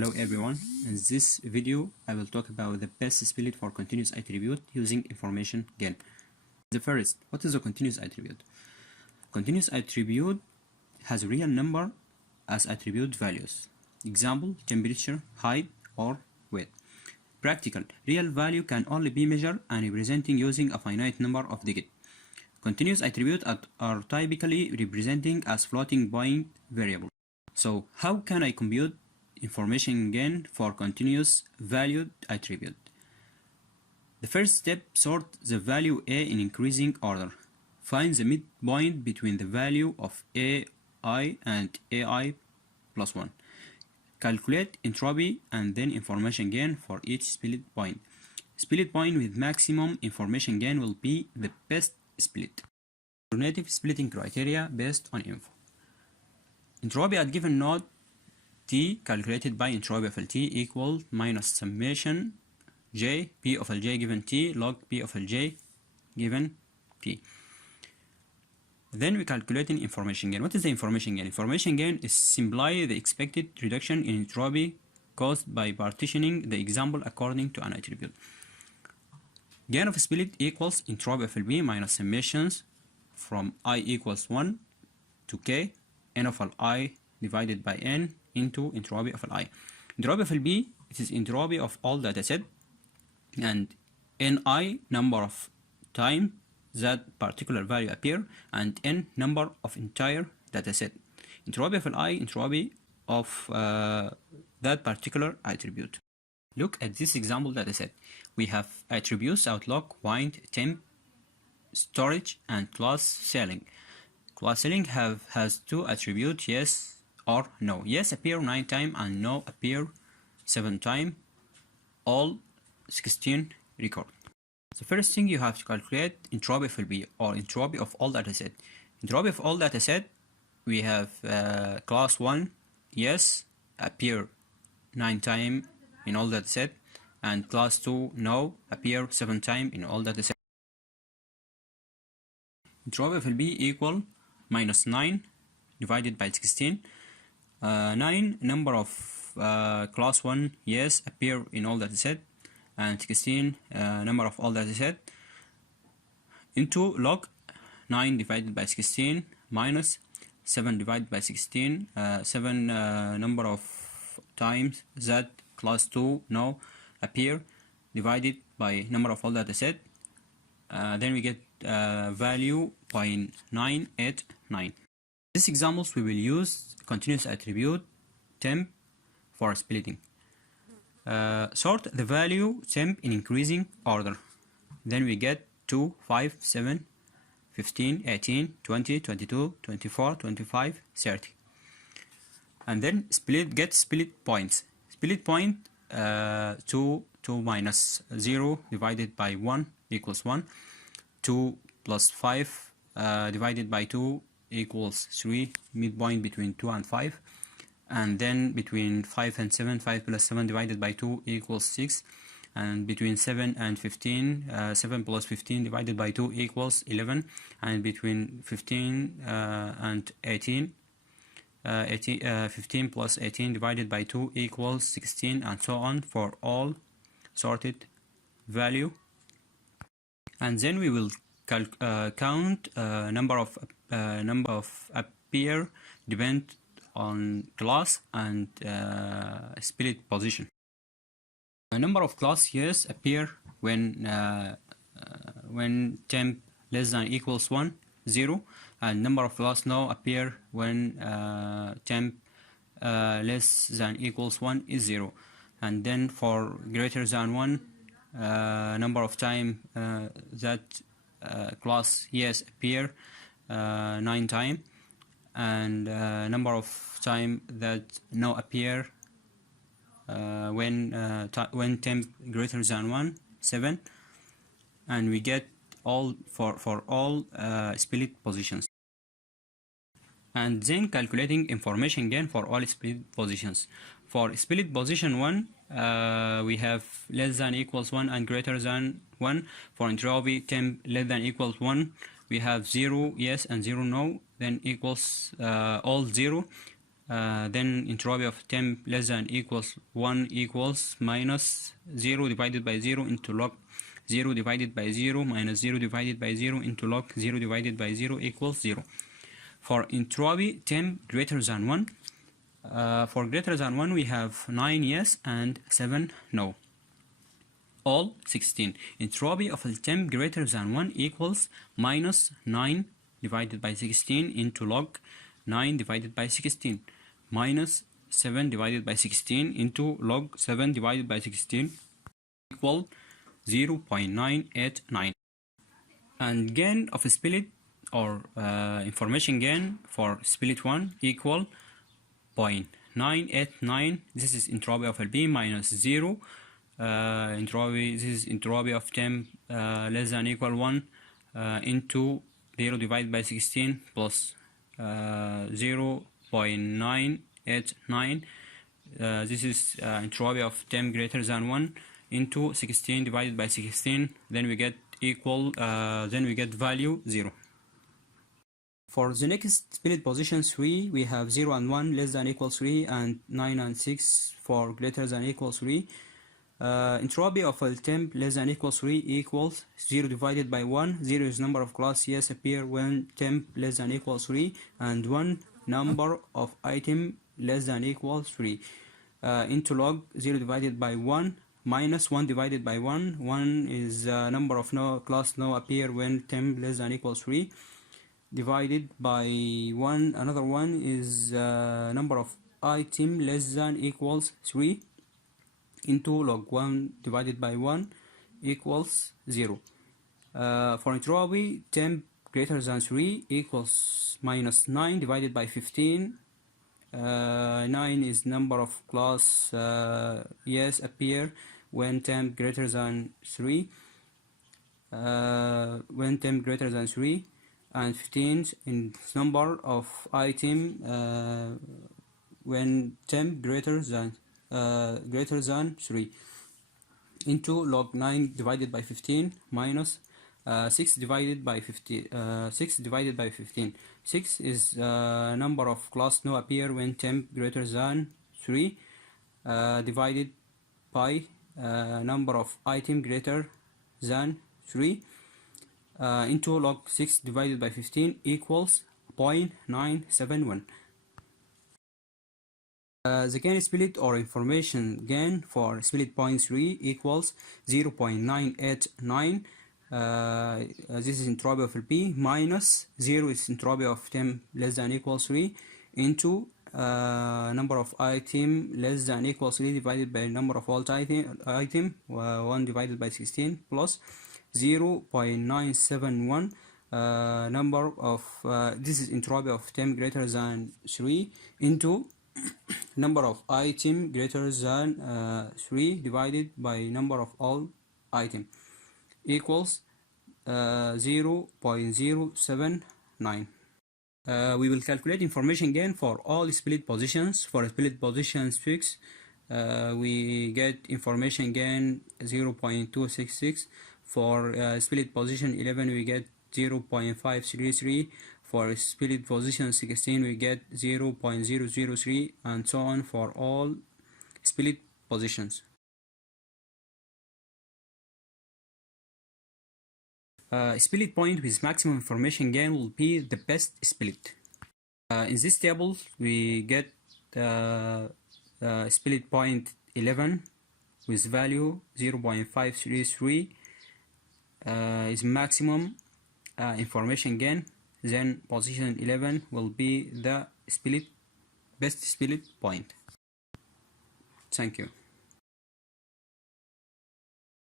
Hello everyone, in this video I will talk about the best split for continuous attribute using information gain. The first, what is a continuous attribute? Continuous attribute has a real number as attribute values. Example, temperature, height, or weight. Practical, real value can only be measured and representing using a finite number of digits. Continuous attributes are typically representing as floating point variables. So how can I compute information gain for continuous valued attribute? The first step, sort the value A in increasing order. Find the midpoint between the value of AI and AI plus 1. Calculate entropy and then information gain for each split point. Split point with maximum information gain will be the best split. Alternative splitting criteria based on info. Entropy at given node T calculated by entropy of Lt equal minus summation J P of Lj given T log P of Lj given P. Then we calculating information gain. What is the information gain? Information gain is simply the expected reduction in entropy caused by partitioning the example according to an attribute. Gain of split equals entropy of Lb minus summations from I equals 1 to K n of Li divided by n into entropy of Li. Entropy of Lb, it is entropy of all dataset, and Ni number of time that particular value appear, and n number of entire dataset. Entropy of Li, entropy of that particular attribute. Look at this example dataset. We have attributes outlook, wind, temp, storage, and class ceiling. Class ceiling has two attributes, yes or no. Yes appear 9 times and no appear 7 times. All 16 record. The first thing you have to calculate entropy of Lb or entropy of all dataset. Entropy of all dataset, we have class 1 yes appear 9 times in all dataset, and class 2 no appear 7 times in all dataset. Entropy of Lb equal minus 9 divided by 16. 9 number of class 1 yes appear in all dataset, and 16 number of all dataset, into log 9 divided by 16 minus 7 divided by 16, 7 number of times that class 2 no appear divided by number of all dataset. Then we get value 0.989. These examples we will use continuous attribute temp for splitting. Sort the value temp in increasing order. Then we get 2, 5, 7, 15, 18, 20, 22, 24, 25, 30. And then get split points. Split point 2 minus 0 divided by 1 equals 1. 2 plus 5 divided by 2 equals 3, midpoint between 2 and 5. And then between 5 and 7, 5 plus 7 divided by 2 equals 6. And between 7 and 15, 7 plus 15 divided by 2 equals 11. And between 15 and 18, 15 plus 18 divided by 2 equals 16, and so on for all sorted value. And then we will count number of appear depend on class and split position. A number of class yes appear when temp less than equals 1, 0, and number of class no appear when temp less than equals 1 is 0. And then for greater than 1, number of time that class yes appear 9 times, and number of time that no appear when temp greater than 1, 7, and we get all for all split positions. And then calculating information gain for all split positions. For split position 1, we have less than equals 1 and greater than 1. For entropy temp less than equals 1, we have 0 yes and 0 no, then equals all 0. then entropy of temp less than equals 1 equals minus 0 divided by 0 into log 0 divided by 0 minus 0 divided by 0 into log 0 divided by 0 equals 0. For entropy temp greater than 1, for greater than 1 we have 9 yes and 7 no. All 16. Entropy of a temp greater than 1 equals minus 9 divided by 16 into log 9 divided by 16 minus 7 divided by 16 into log 7 divided by 16 equal 0.989. And gain of a split or information gain for split 1 equal 0.989. This is entropy of LP minus 0. This is entropy of temp less than equal 1 into 0 divided by 16 plus 0.989. This is entropy of temp greater than 1 into 16 divided by 16. Then we get value 0. For the next split position 3, we have 0 and 1 less than equal 3 and 9 and 6 for greater than equal 3. Entropy of a temp less than equal 3 equals 0 divided by 1. 0 is number of class yes appear when temp less than equal 3, and 1 number of item less than equal 3 into log 0 divided by 1 minus 1 divided by 1. 1 is number of no class no appear when temp less than equal 3 divided by 1. Another one is number of item less than equals 3 into log 1 divided by 1 equals 0. For entropy temp greater than 3 equals minus 9 divided by 15. 9 is number of class yes appear when temp greater than 3 and 15 in number of item when temp greater than 3 into log 9 divided by 15 minus 6 divided by 15. 6 is number of class no appear when temp greater than 3 divided by number of item greater than 3 into log 6 divided by 15 equals 0.971. The gain split or information gain for split point 3 equals 0.989. This is entropy of LP minus 0 is entropy of temp less than equal 3 into number of item less than equal 3 divided by number of all item 1 divided by 16 plus 0.971 number of this is entropy of temp greater than 3 into number of item greater than 3 divided by number of all item equals 0.079. We will calculate information gain for all split positions. For split position 6 we get information gain 0.266. For split position 11 we get 0.533. For split position 16 we get 0.003, and so on for all split positions. Split point with maximum information gain will be the best split. In this table we get split point 11 with value 0.533 is maximum information gain. Then position 11 will be the best split point. Thank you.